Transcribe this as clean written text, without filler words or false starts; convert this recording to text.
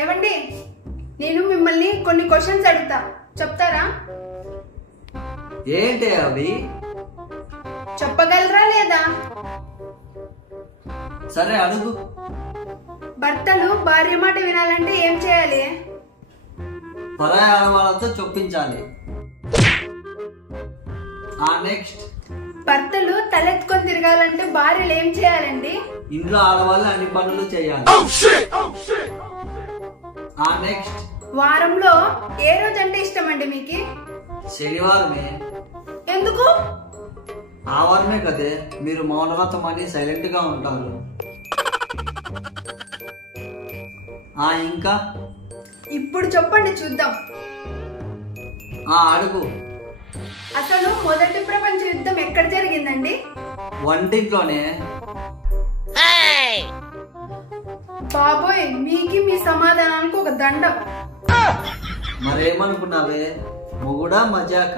ఏవండి, నేను మిమ్మల్ని కొన్ని క్వశ్చన్స్ అడుగుతా, చెప్తారా? ఏంటి అవి? చెప్పగలరా లేదా? సరే అడుగు. భర్తలు భార్య మాట వినాలంటే ఏం చేయాలి? పరాయి ఆడవాళ్ళతో చొప్పించాలి. నెక్స్ట్. భర్తలు తలెత్తుకొని తిరగాలంటే భార్యలు ఏం చేయాలండి? ఇంట్లో ఆడవాళ్ళు అన్ని పనులు చేయాలి. నెక్స్ట్. వారంలో ఏ రోజు అంటే ఇష్టం అండి మీకు? శనివారమే. ఎందుకు? ఆ వారమే కదే మీరు మౌనవ్రతం అని సైలెంట్ గా ఉంటారు. ఇంకా ఇప్పుడు చెప్పండి చూద్దాం. అడుగు. అసలు మొదటి ప్రపంచ యుద్ధం ఎక్కడ జరిగిందండి? వంటింట్లోనే. బాబోయ్, మీకు మీ సమాధానానికి ఒక దండం. మరేమనుకున్నావే, మొగుడా మజాక?